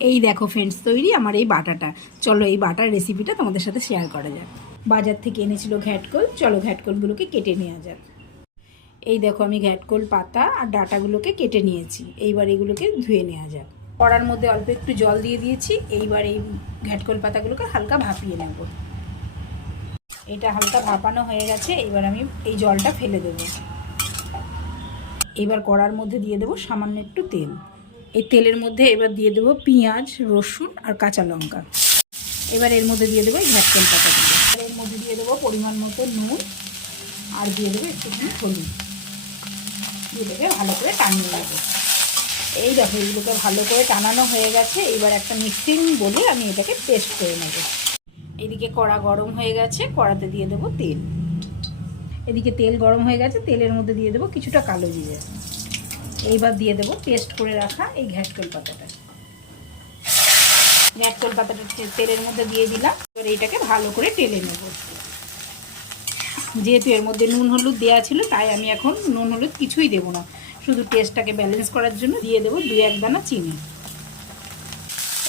এই দেখো ফ্রেন্ডস, তৈরি আমার এই বাটাটা। চলো এই বাটার রেসিপিটা তোমাদের সাথে শেয়ার করা যাক। বাজার থেকে এনেছিল ঘ্যাটকোল, চলো ঘ্যাটকোলগুলোকে কেটে নেওয়া যাক। এই দেখো আমি ঘ্যাটকোল পাতা আর ডাটাগুলোকে কেটে নিয়েছি। এইবার এগুলোকে ধুয়ে নেওয়া যাক। কড়ার মধ্যে অল্প একটু জল দিয়ে দিয়েছি। এইবার এই ঘ্যাটকোল পাতাগুলোকে হালকা ভাপিয়ে নেব। এটা হালকা ভাপানো হয়ে গেছে। এইবার আমি এই জলটা ফেলে দেব। এইবার কড়ার মধ্যে দিয়ে দেবো সামান্য একটু তেল। এই তেলের মধ্যে এবার দিয়ে দেবো পেঁয়াজ, রসুন আর কাঁচা লঙ্কা। এবার এর মধ্যে দিয়ে দেবো ঘ্যাটকোল পাতাগুলো। এর মধ্যে দিয়ে দেবো পরিমাণ মতো নুন আর দিয়ে দেবো একটুখানি হলুদ। দিয়ে দেবে ভালো করে টানিয়ে নেবো। এই দেখো এগুলোকে ভালো করে টানানো হয়ে গেছে। এবার একটা মিক্সিং বলে আমি এটাকে পেস্ট করে নেব। এদিকে কড়া গরম হয়ে গেছে, কড়াতে দিয়ে দেবো তেল। এদিকে তেল গরম হয়ে গেছে, তেলের মধ্যে দিয়ে দেবো কিছুটা কালো জিরে। এইবার দিয়ে দেবো পেস্ট করে রাখা এই ঘ্যাটকোল পাতাটা। ঘ্যাটকোল পাতাটা তেলের মধ্যে দিয়ে দিলাম। এবার এইটাকে ভালো করে টেলে নেব। যেহেতু এর মধ্যে নুন হলুদ দেওয়া ছিল, তাই আমি এখন নুন হলুদ কিছুই দেবো না। শুধু টেস্টটাকে ব্যালেন্স করার জন্য দিয়ে দেবো 2-1 দানা চিনি।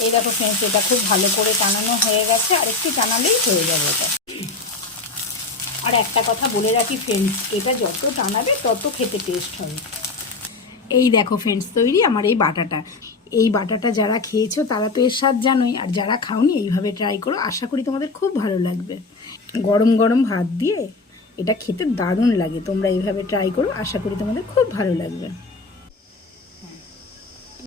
এই দেখো ফ্রেন্ডস, এটা খুব ভালো করে টানানো হয়ে গেছে। আর একটু টানালেই হয়ে যাবে এটা। আর একটা কথা বলে রাখি ফ্রেন্ডস, এটা যত টানাবে তত খেতে টেস্ট হবে। এই দেখো ফ্রেন্ডস, তৈরি আমার এই বাটাটা। এই বাটাটা যারা খেয়েছো তারা তো এর স্বাদ জানোই, আর যারা খাওনি এইভাবে ট্রাই করো। আশা করি তোমাদের খুব ভালো লাগবে। গরম গরম ভাত দিয়ে এটা খেতে দারুণ লাগে। তোমরা এইভাবে ট্রাই করো, আশা করি তোমাদের খুব ভালো লাগবে।